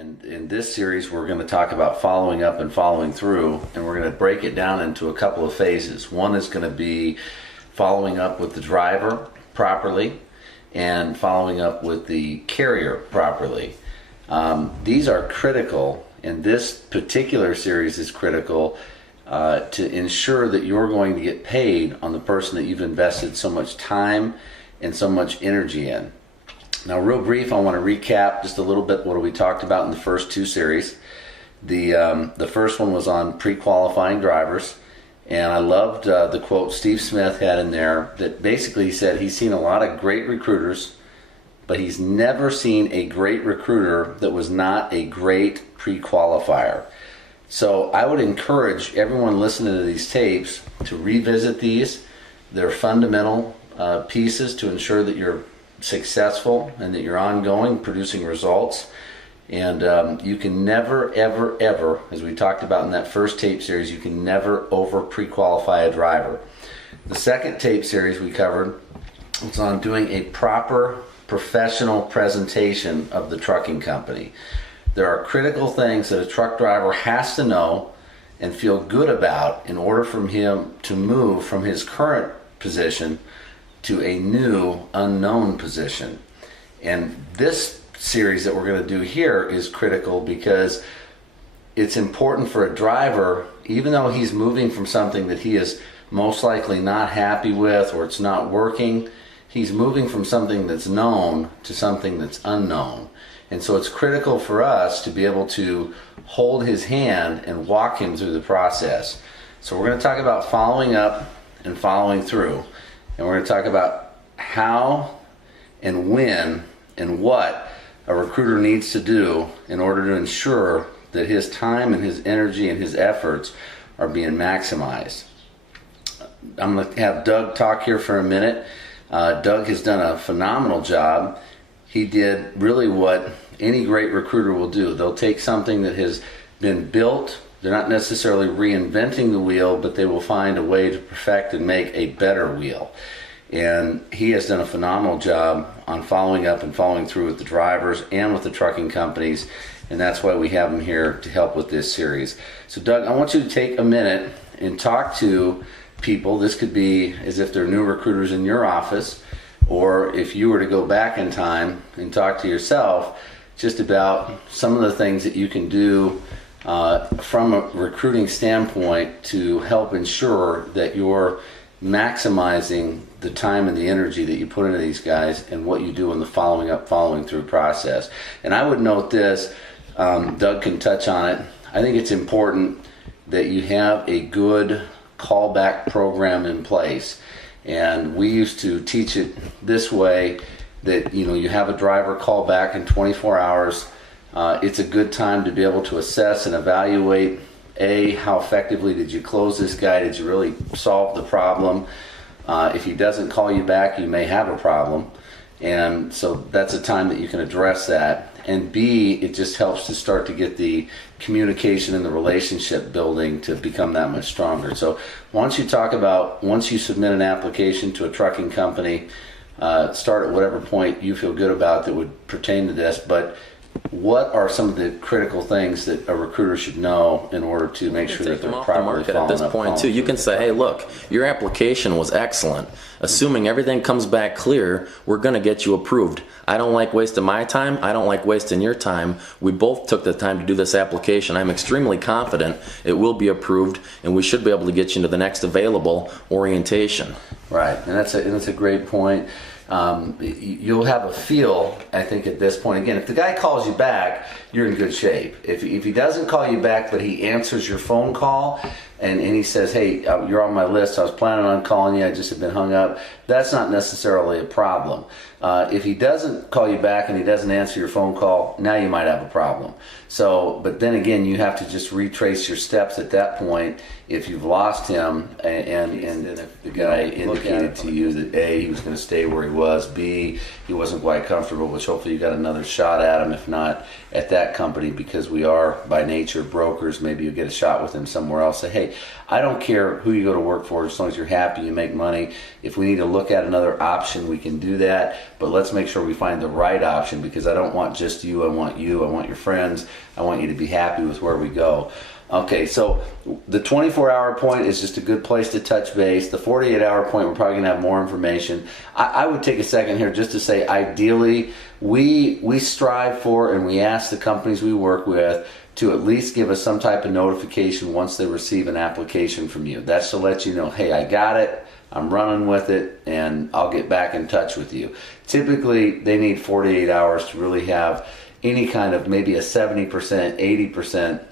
And in this series, we're going to talk about following up and following through, and we're going to break it down into a couple of phases. One is going to be following up with the driver properly and following up with the carrier properly. These are critical, and this particular series is critical to ensure that you're going to get paid on the person that you've invested so much time and so much energy in. Now, real brief, I want to recap just a little bit what we talked about in the first two series. The first one was on pre-qualifying drivers, and I loved the quote Steve Smith had in there that basically said he's seen a lot of great recruiters, but he's never seen a great recruiter that was not a great pre-qualifier. So I would encourage everyone listening to these tapes to revisit these. They're fundamental pieces to ensure that you're successful and that you're ongoing, producing results. And you can never, ever, ever, as we talked about in that first tape series, you can never over pre-qualify a driver. The second tape series we covered was on doing a proper professional presentation of the trucking company. There are critical things that a truck driver has to know and feel good about in order for him to move from his current position to a new unknown position. And this series that we're going to do here is critical because it's important for a driver, even though he's moving from something that he is most likely not happy with or it's not working, he's moving from something that's known to something that's unknown. And so it's critical for us to be able to hold his hand and walk him through the process. So we're going to talk about following up and following through. And we're going to talk about how and when and what a recruiter needs to do in order to ensure that his time and his energy and his efforts are being maximized. I'm going to have Doug talk here for a minute. Doug has done a phenomenal job. He did really what any great recruiter will do. They'll take something that has been built. They're not necessarily reinventing the wheel, but they will find a way to perfect and make a better wheel. And he has done a phenomenal job on following up and following through with the drivers and with the trucking companies, and that's why we have him here to help with this series. So Doug, I want you to take a minute and talk to people. This could be as if they're new recruiters in your office, or if you were to go back in time and talk to yourself just about some of the things that you can do from a recruiting standpoint to help ensure that you're maximizing the time and the energy that you put into these guys and what you do in the following up, following through process. And I would note this, Doug can touch on it. I think it's important that you have a good callback program in place. And we used to teach it this way, that you have a driver call back in 24 hours. It's a good time to be able to assess and evaluate how effectively did you close this guy? Did you really solve the problem? If he doesn't call you back, you may have a problem. And so that's a time that you can address that. And B, it just helps to start to get the communication and the relationship building to become that much stronger. So why don't you talk about, once you submit an application to a trucking company, start at whatever point you feel good about that would pertain to this, but what are some of the critical things that a recruiter should know in order to make sure that they're properly following at this point too? You can say, hey, look, your application was excellent. Assuming everything comes back clear, we're going to get you approved. I don't like wasting my time. I don't like wasting your time. We both took the time to do this application. I'm extremely confident it will be approved, and we should be able to get you into the next available orientation. Right, and that's a great point. You'll have a feel, I think, at this point. Again, if the guy calls you back, you're in good shape. If he doesn't call you back, but he answers your phone call and he says, hey, you're on my list, I was planning on calling you, I just have been hung up, that's not necessarily a problem. If he doesn't call you back and he doesn't answer your phone call, now you might have a problem. So, but then again, you have to just retrace your steps at that point if you've lost him, and if the guy indicated to you that A, he was going to stay where he was, B, he wasn't quite comfortable, which hopefully you got another shot at him, if not at that company, because we are by nature brokers. Maybe you get a shot with him somewhere else. Say, hey, I don't care who you go to work for, as long as you're happy, you make money. If we need to look look at another option, we can do that. But let's make sure we find the right option, because I don't want just you. I want you. I want your friends. I want you to be happy with where we go. Okay, so the 24-hour point is just a good place to touch base. The 48-hour point, we're probably going to have more information. I would take a second here just to say, ideally, we strive for and we ask the companies we work with to at least give us some type of notification once they receive an application from you. That's to let you know, hey, I got it, I'm running with it, and I'll get back in touch with you. Typically, they need 48 hours to really have any kind of maybe a 70%, 80%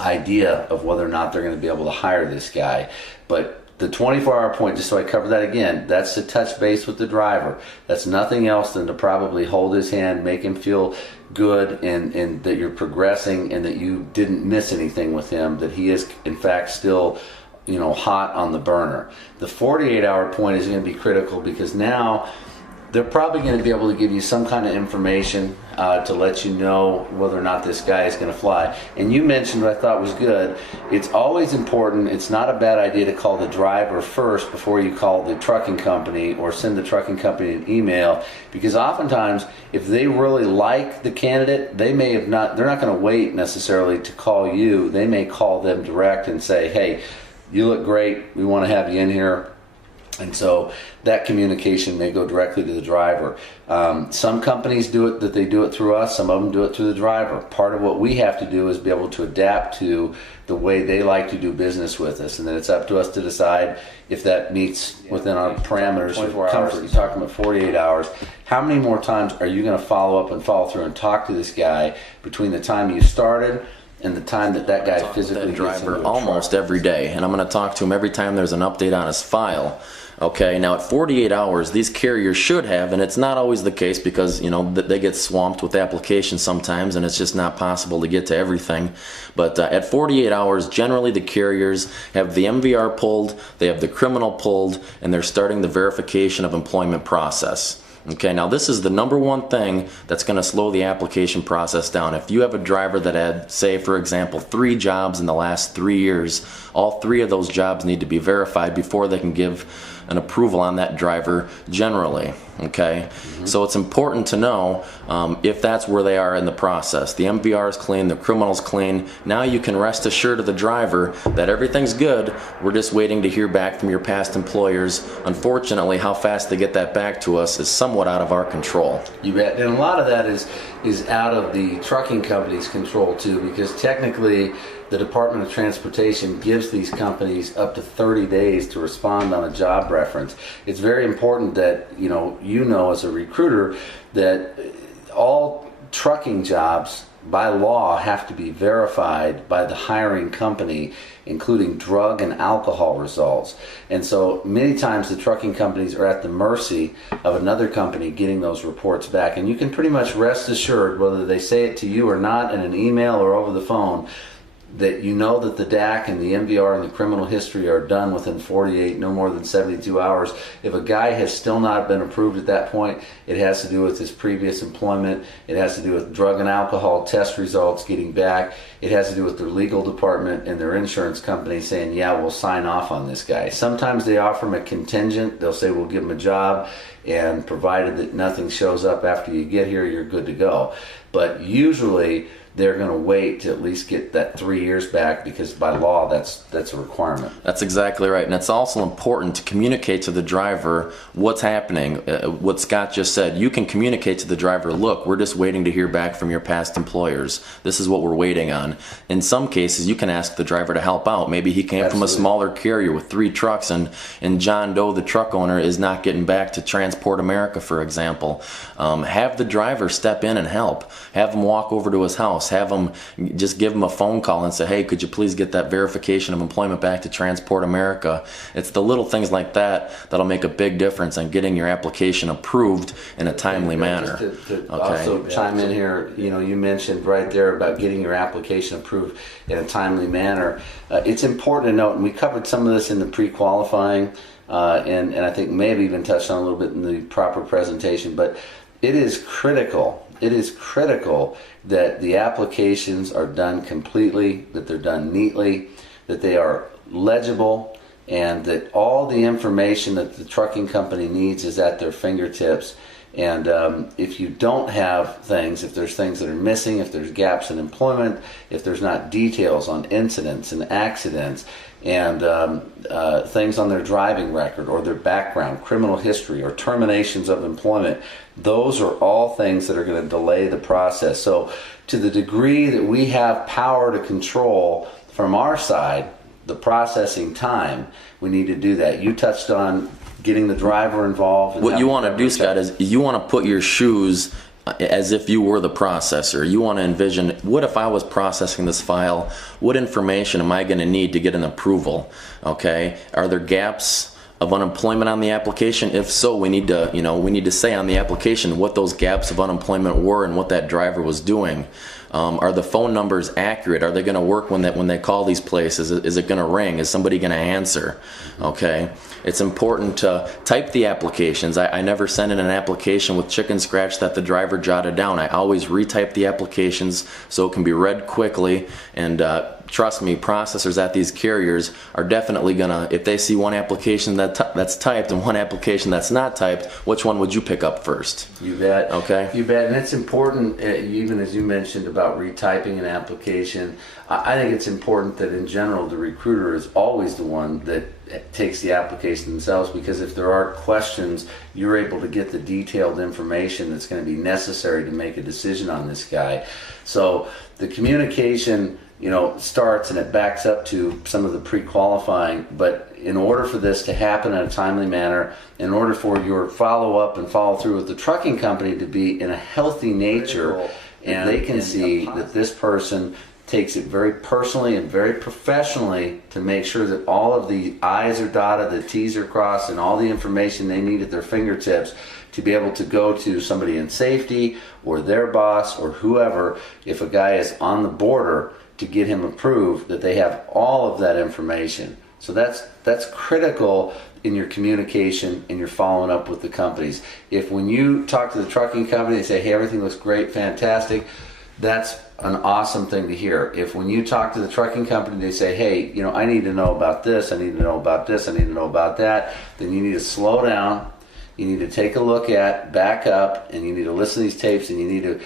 idea of whether or not they're going to be able to hire this guy. But the 24-hour point, just so I cover that again, that's to touch base with the driver. That's nothing else than to probably hold his hand, make him feel good, and that you're progressing and that you didn't miss anything with him, that he is in fact still, you know, hot on the burner. The 48-hour point is going to be critical, because now they're probably going to be able to give you some kind of information to let you know whether or not this guy is going to fly. And you mentioned what I thought was good. It's always important, it's not a bad idea to call the driver first before you call the trucking company or send the trucking company an email, because oftentimes if they really like the candidate, they're not going to wait necessarily to call you. They may call them direct and say, hey, you look great, we want to have you in here. And so that communication may go directly to the driver. Some companies do it, that they do it through us. Some of them do it through the driver. Part of what we have to do is be able to adapt to the way they like to do business with us. And then it's up to us to decide if that meets within our parameters of comfort. You're talking about 48 hours. How many more times are you going to follow up and follow through and talk to this guy between the time you started and the time that guy physically gets driver into a almost truck? every day, and I'm going to talk to him every time there's an update on his file. Okay, now at 48 hours, these carriers should have, and it's not always the case, because you know they get swamped with applications sometimes, and it's just not possible to get to everything. But at 48 hours, generally the carriers have the MVR pulled, they have the criminal pulled, and they're starting the verification of employment process. Okay, now this is the number one thing that's going to slow the application process down. If you have a driver that had, say, for example, 3 jobs in the last 3 years, all 3 of those jobs need to be verified before they can give an approval on that driver generally. Okay, so it's important to know if that's where they are in the process. The MVR is clean, the criminal's clean. Now you can rest assured of the driver that everything's good. We're just waiting to hear back from your past employers. Unfortunately, how fast they get that back to us is somewhat out of our control. You bet. And a lot of that is out of the trucking company's control too, because technically the Department of Transportation gives these companies up to 30 days to respond on a job reference. It's very important that you know as a recruiter that all trucking jobs by law have to be verified by the hiring company, including drug and alcohol results. And so many times the trucking companies are at the mercy of another company getting those reports back. And you can pretty much rest assured, whether they say it to you or not in an email or over the phone, that you know that the DAC and the MVR and the criminal history are done within 48, no more than 72 hours. If a guy has still not been approved at that point, it has to do with his previous employment. It has to do with drug and alcohol test results getting back. It has to do with their legal department and their insurance company saying, yeah, we'll sign off on this guy. Sometimes they offer him a contingent. They'll say, we'll give him a job, and provided that nothing shows up after you get here, you're good to go. But usually they're going to wait to at least get that 3 years back, because by law that's a requirement. That's exactly right. And it's also important to communicate to the driver what's happening. What Scott just said, you can communicate to the driver, look, we're just waiting to hear back from your past employers. This is what we're waiting on. In some cases, you can ask the driver to help out. Maybe he came from a smaller carrier with 3 trucks, and John Doe, the truck owner, is not getting back to Transport America, for example. Have the driver step in and help. Have him walk over to his house. Have them just give them a phone call and say, hey, could you please get that verification of employment back to Transport America? It's the little things like that that'll make a big difference in getting your application approved in a timely manner. To also chime in here, you mentioned right there about getting your application approved in a timely manner. It's important to note, and we covered some of this in the pre-qualifying, and I think may have even touched on a little bit in the proper presentation, but it is critical that the applications are done completely, that they're done neatly, that they are legible, and that all the information that the trucking company needs is at their fingertips. And if you don't have things, if there's things that are missing, if there's gaps in employment, if there's not details on incidents and accidents, and things on their driving record or their background, criminal history, or terminations of employment, those are all things that are going to delay the process. So to the degree that we have power to control from our side the processing time, we need to do that. You touched on getting the driver involved. What you want to do, Scott, is you want to put your shoes as if you were the processor. You want to envision, what if I was processing this file? What information am I going to need to get an approval? Okay, are there gaps of unemployment on the application? If so, we need to say on the application what those gaps of unemployment were and what that driver was doing. Are the phone numbers accurate? Are they going to work when they call these places? Is it going to ring? Is somebody going to answer? Okay. It's important to type the applications. I never send in an application with chicken scratch that the driver jotted down. I always retype the applications so it can be read quickly. And trust me, processors at these carriers are definitely gonna, if they see one application that's typed and one application that's not typed, which one would you pick up first? You bet. Okay. You bet. And it's important, even as you mentioned about retyping an application, I think it's important that in general the recruiter is always the one that takes the application themselves, because if there are questions, you're able to get the detailed information that's going to be necessary to make a decision on this guy. So the communication, starts and it backs up to some of the pre-qualifying, but in order for this to happen in a timely manner, in order for your follow-up and follow-through with the trucking company to be in a healthy nature, and they can see that this person takes it very personally and very professionally to make sure that all of the I's are dotted, the T's are crossed, and all the information they need at their fingertips to be able to go to somebody in safety or their boss or whoever, if a guy is on the border, to get him approved, that they have all of that information. So that's critical in your communication and your following up with the companies. If when you talk to the trucking company, they say, hey, everything looks great, fantastic, that's an awesome thing to hear. If when you talk to the trucking company, they say, hey, I need to know about this, I need to know about this, I need to know about that, then you need to slow down, you need to take a look at, back up, and you need to listen to these tapes, and you need to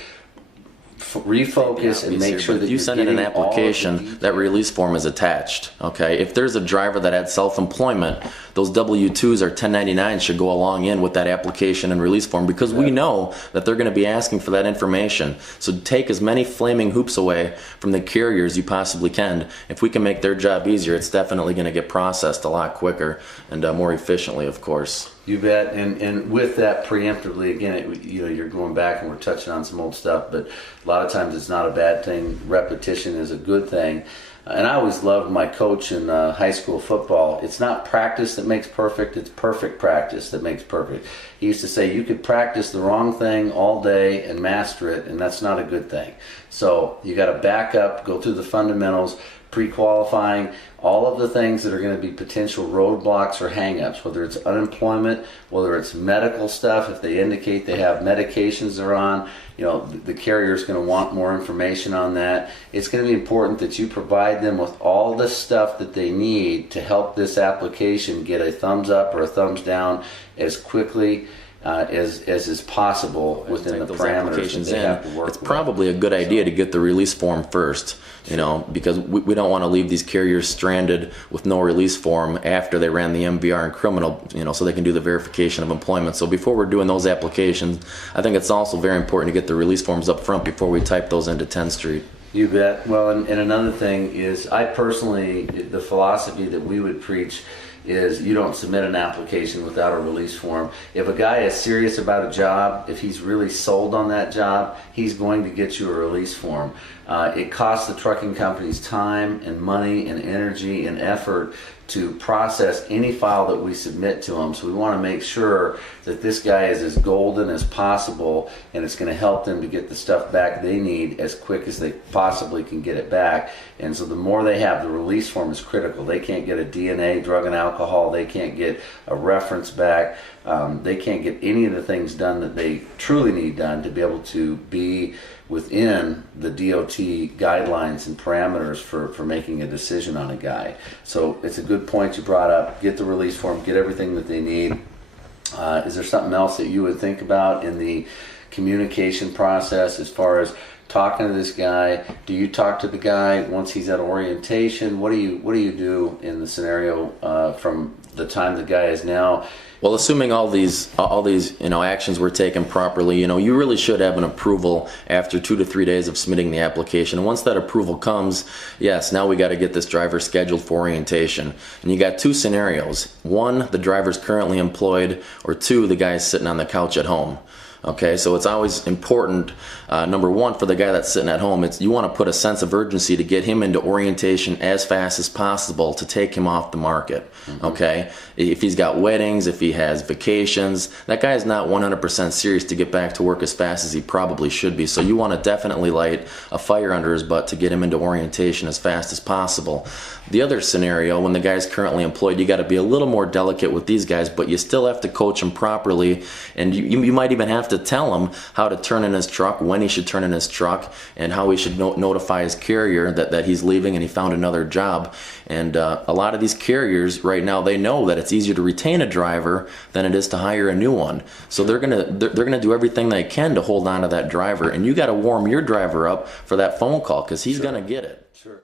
refocus and make sure that if you send in an application, that release form is attached. Okay, if there's a driver that had self-employment, those W-2s or 1099s should go along in with that application and release form, because we know that they're going to be asking for that information. So take as many flaming hoops away from the carriers you possibly can. If we can make their job easier, it's definitely going to get processed a lot quicker and more efficiently, of course. You bet. And with that preemptively, again, you're going back and we're touching on some old stuff, but a lot of times it's not a bad thing. Repetition is a good thing. And I always loved my coach in high school football. It's not practice that makes perfect, it's perfect practice that makes perfect. He used to say you could practice the wrong thing all day and master it, and that's not a good thing. So you got to back up, go through the fundamentals, pre-qualifying, all of the things that are going to be potential roadblocks or hang-ups, whether it's unemployment, whether it's medical stuff, if they indicate they have medications they're on, the carrier is going to want more information on that. It's going to be important that you provide them with all the stuff that they need to help this application get a thumbs up or a thumbs down as quickly as is possible within the parameters that they have to work with. It's probably a good idea to get the release form first, because we don't want to leave these carriers stranded with no release form after they ran the MVR and criminal, so they can do the verification of employment. So before we're doing those applications, I think it's also very important to get the release forms up front before we type those into 10th Street. You bet. Well, and another thing is, I personally, the philosophy that we would preach is you don't submit an application without a release form. If a guy is serious about a job, if he's really sold on that job, he's going to get you a release form. It costs the trucking companies time and money and energy and effort to process any file that we submit to them. So we want to make sure that this guy is as golden as possible, and it's going to help them to get the stuff back they need as quick as they possibly can get it back. And so the more they have, the release form is critical. They can't get a DNA, drug and alcohol, they can't get a reference back, they can't get any of the things done that they truly need done to be able to be within the DOT guidelines and parameters for making a decision on a guy. So it's a good point you brought up. Get the release form, get everything that they need. Is there something else that you would think about in the communication process as far as talking to this guy? Do you talk to the guy once he's at orientation? What do you do in the scenario from the time the guy is now? Well, assuming all these actions were taken properly, you really should have an approval after 2 to 3 days of submitting the application. And once that approval comes, yes, now we got to get this driver scheduled for orientation. And you got 2 scenarios. 1, the driver's currently employed, or 2, the guy's sitting on the couch at home. Okay, so it's always important, number 1, for the guy that's sitting at home, you want to put a sense of urgency to get him into orientation as fast as possible to take him off the market. Okay, if he's got weddings, if he has vacations, that guy is not 100% serious to get back to work as fast as he probably should be. So you want to definitely light a fire under his butt to get him into orientation as fast as possible. The other scenario, when the guy's currently employed, you got to be a little more delicate with these guys, but you still have to coach him properly, and you might even have to tell him how to turn in his truck, when he should turn in his truck, and how he should notify his carrier that he's leaving and he found another job. And a lot of these carriers right now, they know that it's easier to retain a driver than it is to hire a new one. So they're gonna do everything they can to hold on to that driver, and you got to warm your driver up for that phone call because he's gonna get it. Sure.